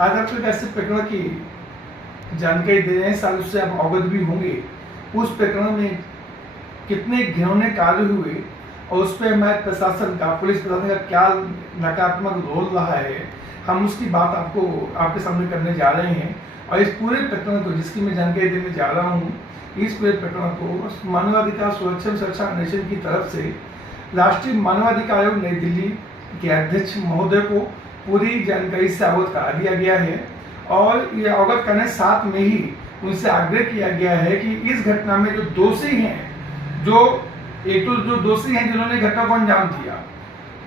आज आपको एक ऐसे प्रकरण की जानकारी दे रहे हैं, शायद उससे आप अवगत भी होंगे। उस प्रकरण में कितने घिनौने कार्य हुए और उस पर हमारे प्रशासन का, पुलिस प्रशासन का क्या नकारात्मक रोल रहा है, हम उसकी बात आपके सामने करने जा रहे हैं। और इस पूरे प्रकरण को, जिसकी मैं जानकारी देने जा रहा हूँ, इस पूरे प्रकरण को मानवाधिकार सुरक्षा अन्वेषण की तरफ से राष्ट्रीय मानवाधिकार आयोग नई दिल्ली के अध्यक्ष महोदय को पूरी जानकारी से अवगत करा दिया गया है। और ये अवगत करने साथ में ही उनसे आग्रह किया गया है कि इस घटना में जो दोषी हैं, जो दोषी हैं जिन्होंने घटना को अंजाम दिया,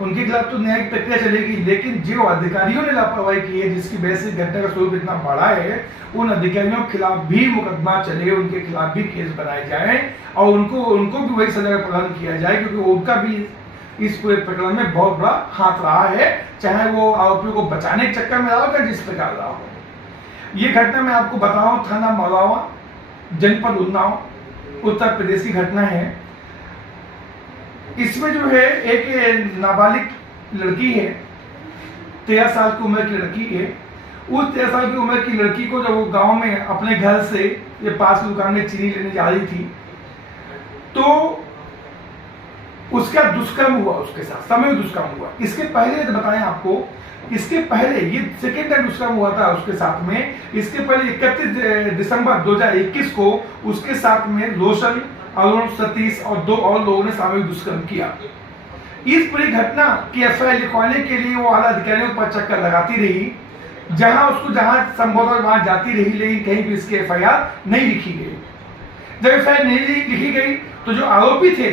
उनके खिलाफ तो न्यायिक प्रक्रिया चलेगी, लेकिन जो अधिकारियों ने लापरवाही की है, जिसकी वजह से घटना का स्वरूप इतना बड़ा है, उन अधिकारियों के खिलाफ भी मुकदमा चले, उनके खिलाफ भी केस बनाए जाए और उनको भी वही सजा प्रदान किया जाए, क्योंकि उनका भी इस पूरे प्रकरण में बहुत बड़ा हाथ रहा है, चाहे वो आरोपियों को बचाने के चक्कर में रहा हो या जिस प्रकार रहा हो। ये घटना मैं आपको बताऊं, थाना मौलावा, जनपद उन्नाव, उत्तर प्रदेश की घटना है। इसमें जो है एक नाबालिग लड़की है, 13 साल की उम्र की लड़की है। उस 13 साल की उम्र की लड़की को जब वो गांव में अपने घर से ये पास की दुकान में चीनी लेने जा रही थी, तो उसका दुष्कर्म हुआ, उसके साथ सामूहिक दुष्कर्म हुआ। इसके पहले तो बताएं आपको, इसके पहले ये सेकेंड टाइम दुष्कर्म हुआ था उसके साथ में। इसके पहले 31 दिसंबर 2021 को उसके साथ में रोशन, अरुण, सतीश और 2 और लोगों ने सामूहिक दुष्कर्म किया। इस पूरी घटना की एफआईआर लिखवाने के लिए वो आला अधिकारियों पर चक्कर लगाती रही, जहां संभव वहां जाती रही, लेकिन कहीं भी इसकी एफआईआर नहीं लिखी गई। जब एफआईआर नहीं लिखी गई तो जो आरोपी थे,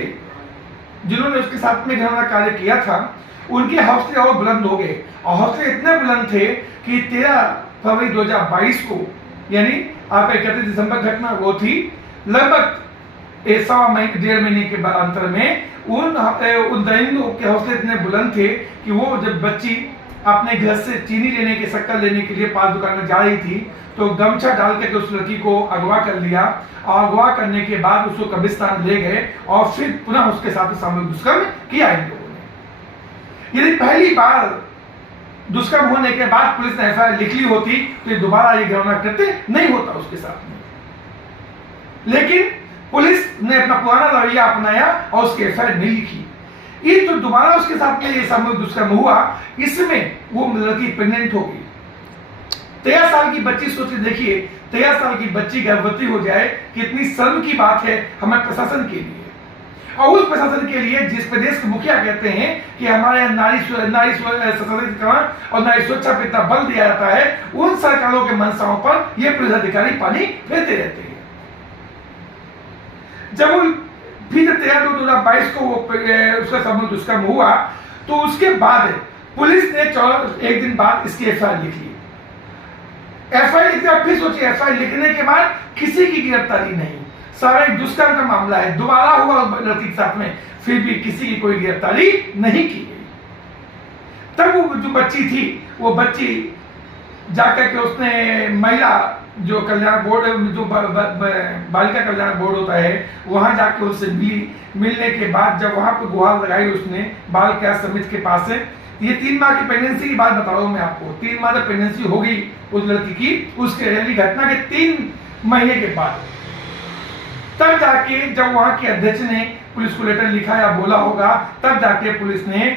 जिन्होंने उसके साथ में घटना कार्य किया था, उनके हौसले और बुलंद हो गए। और हौसले इतने बुलंद थे कि 13 फरवरी 2022 को, यानी आप 31 दिसंबर घटना वो थी, लगभग 1.5 महीने के अंतर में उन दैनिकों के हौसले इतने बुलंद थे कि वो जब बच्ची अपने घर से चीनी लेने के शक्कर लेने के लिए पास दुकान में जा रही थी, तो गमछा डाल के उस लड़की को अगवा कर लिया और अगवा करने के बाद उसको कब्रिस्तान ले गए और फिर पुनः उसके साथ सामूहिक दुष्कर्म किया इन लोगों ने। यदि पहली बार दुष्कर्म होने के बाद पुलिस ने एफआईआर लिख ली होती तो ये दोबारा ये घटना कृत्य नहीं होता उसके साथ में। लेकिन पुलिस ने अपना पुराना रवैया अपनाया और उसकी एफआईआर नहीं लिखी। ये तो दोबारा उसके साथ में ये सामूहिक दुष्कर्म हुआ, इसमें वो लड़की प्रेग्नेंट हो गई। 13 साल की बच्ची, सोच के देखिए, 13 साल की बच्ची गर्भवती हो जाए, कितनी शर्म की बात है हमारे प्रशासन के लिए। और उस प्रशासन के लिए जिस प्रदेश के मुखिया कहते हैं कि हमारे यहाँ नारी सशक्तिकरण और नारी सुरक्षा पर इतना बल दिया जाता है, उन सरकारों के मंशाओं पर ये पुलिस अधिकारी पानी फेरते रहते हैं। जब वो फिर 13/2/2022 को उसका सामूहिक दुष्कर्म हुआ, तो उसके बाद पुलिस ने 1 दिन बाद इसकी एफआईआर लिख ली। एफआईआर लिखने, फिर सोचिए, एफआईआर लिखने के बाद किसी की गिरफ्तारी नहीं, सारा एक दुष्कर्म का मामला है, दोबारा हुआ लड़की के साथ में, फिर भी किसी की कोई गिरफ्तारी नहीं की गई। तब वो जो बच्ची थी, वो बच्ची जाकर के उसने महिला जो कल्याण बोर्ड, जो बालिका कल्याण बोर्ड होता है, वहां जाकर उससे मिलने के बाद जब वहां पर गुहार लगाई उसने बाल क्या समिति के पास से। ये 3 माह की प्रेगनेंसी की बात बता रहा हूं मैं आपको। 3 माह जब प्रेगनेंसी हो गई उस लड़की की, उसके घटना के 3 महीने के बाद, तब जाके जब वहां के अध्यक्ष ने पुलिस को लेटर लिखा या बोला होगा, तब जाके पुलिस ने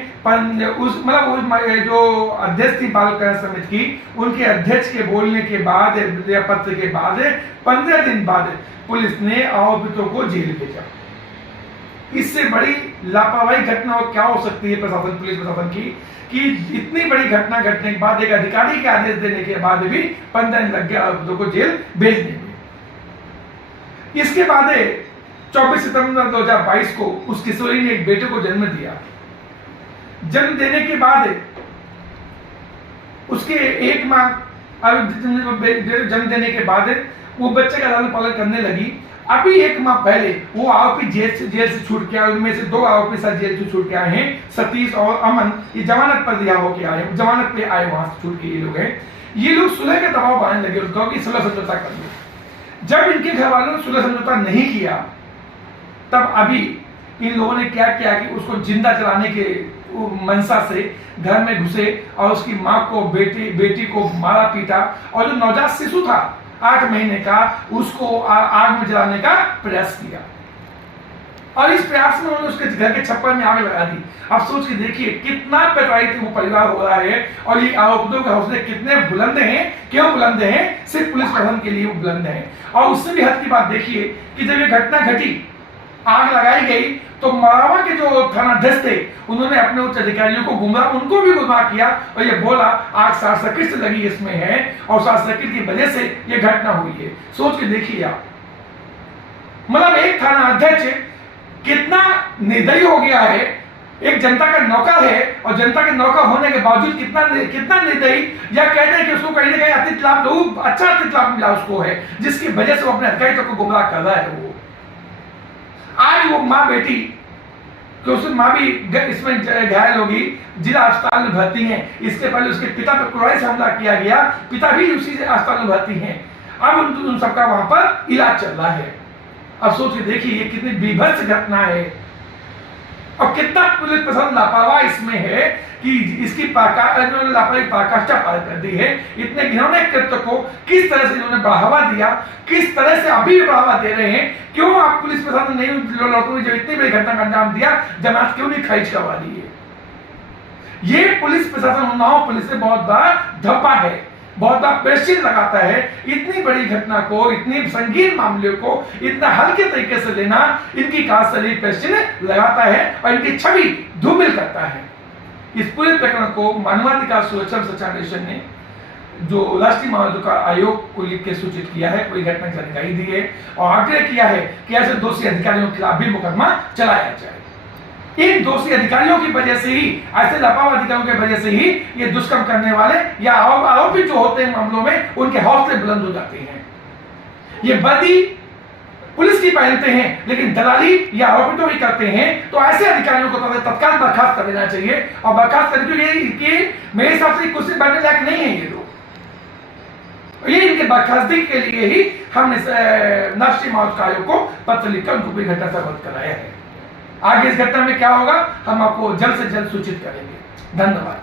जो अध्यक्ष थी बाल कल्याण समिति की, उनके अध्यक्ष के बोलने के बाद या पत्र के बाद 15 दिन बाद पुलिस ने आरोपितों को जेल भेजा। इससे बड़ी लापरवाही घटना क्या हो सकती है प्रशासन, पुलिस प्रशासन की, कि इतनी बड़ी घटना घटने के बाद एक अधिकारी के आदेश देने के बाद भी 15 दिन लग गया आरोपितों को जेल भेजने में। इसके बाद 24 सितंबर 2022 को उस किशोरी ने एक बेटे को जन्म दिया। जन्म देने के बाद उसके 1 माह जन्म देने के बाद वो बच्चे का लालन पालन करने लगी। अभी 1 माह पहले वो आरोपी जेल से छूट के आए, उनमें से 2 आरोपी साथ जेल से छूट के आए हैं, सतीश और अमन। ये जमानत पर रिहा होके आए, जमानत पे आए, वहां से छूट के ये लोग हैं। ये लोग सुलह का दबाव बनाने लगे उनको कि सुलह समझौता कर लो। जब इनके घर वालों ने सुलह समझौता नहीं किया, तब अभी इन लोगों ने क्या किया कि उसको जिंदा जलाने के मंशा से घर में घुसे और उसकी माँ को बेटी को मारा पीटा, और जो नवजात शिशु था 8 महीने का उसको आग में जलाने का प्रयास किया, और इस प्रयास में उन्होंने उसके घर के छप्पर में आग लगा दी। अब सोच के देखिए कितना प्रताड़ित वो परिवार हो रहा है, और ये आरोपियों के हौसले कितने बुलंद हैं। क्यों बुलंद हैं? सिर्फ पुलिस प्रशासन के लिए वो बुलंद हैं। और उससे भी हद की बात देखिए कि जब ये घटना घटी, आग लगाई गई, तो मरावा के जो थानाध्यक्ष थे उन्होंने अपने उच्च अधिकारियों को उनको भी गुमराह किया, और ये बोला आग शॉर्ट सर्किट से लगी इसमें है, और शॉर्ट सर्किट की वजह से ये घटना हुई है। सोच के देखिए आप, मतलब एक थाना अध्यक्ष कितना निर्दयी हो गया है, एक जनता का नौकर है, और जनता के नौकर होने के बावजूद कितना निर्दयी, या कहते हैं कि उसको कहीं ना कहीं अतिरिक्त लाभ, अच्छा अतिरिक्त लाभ मिला उसको है, जिसकी वजह से वो अपने अधिकारियों को गुमराह कर रहा है। वो आज वो माँ बेटी, तो उसकी माँ भी इसमें घायल होगी, जिला अस्पताल में भर्ती हैं। इसके पहले उसके पिता पर क्लोराइड से हमला किया गया, पिता भी उसी अस्पताल में भर्ती हैं। अब उन सबका वहां पर इलाज चल रहा है। अब सोचिए देखिए ये कितनी बीभत्स घटना है, और कितना पुलिस प्रशासन लापरवाह इसमें है कि इसकी लापरवाही पराकाष्ठा पार कर दी है। इतने घिनौने कृत्य को किस तरह से इन्होंने बढ़ावा दिया, किस तरह से अभी भी बढ़ावा दे रहे हैं। क्यों आप पुलिस प्रशासन नहीं लोगों ने जब इतनी बड़ी घटना का अंजाम दिया, जमात क्यों नहीं खारिज करवा दी है? ये पुलिस प्रशासन उन्नाव पुलिस से बहुत बड़ा धब्बा है, बहुत बड़ा प्रेशर लगाता है। इतनी बड़ी घटना को, इतनी संगीन मामले को इतना हल्के तरीके से लेना इनकी कार्यशैली प्रेशर लगाता है, और इनकी छवि धूमिल करता है। इस पूरे प्रकरण को मानवाधिकार सुरक्षा संचालन ने जो राष्ट्रीय मानवाधिकार आयोग को लिख के सूचित किया है, कोई घटना की जानकारी दी है, और आग्रह किया है कि ऐसे दोषी अधिकारियों के खिलाफ भी मुकदमा चलाया जाए। इन दोषी अधिकारियों की वजह से ही, ऐसे लापरवाह अधिकारियों की वजह से ही ये दुष्कर्म करने वाले या आरोपी जो होते हैं मामलों में, उनके हौसले बुलंद हो जाते हैं। ये वर्दी पुलिस की पहनते हैं, लेकिन दलाली या आरोपियों भी करते हैं। तो ऐसे अधिकारियों को तत्काल बर्खास्त कर देना चाहिए, और बर्खास्त करके मेरे हिसाब से कुर्सी बैठने लायक नहीं है ये लोग। ये इनके बर्खास्तगी के लिए ही हमने राष्ट्रीय मानवाधिकार आयोग को पत्र लिखकर उनको भी घटना से अवगत कराया है। आगे इस घटना में क्या होगा हम आपको जल्द से जल्द सूचित करेंगे। धन्यवाद।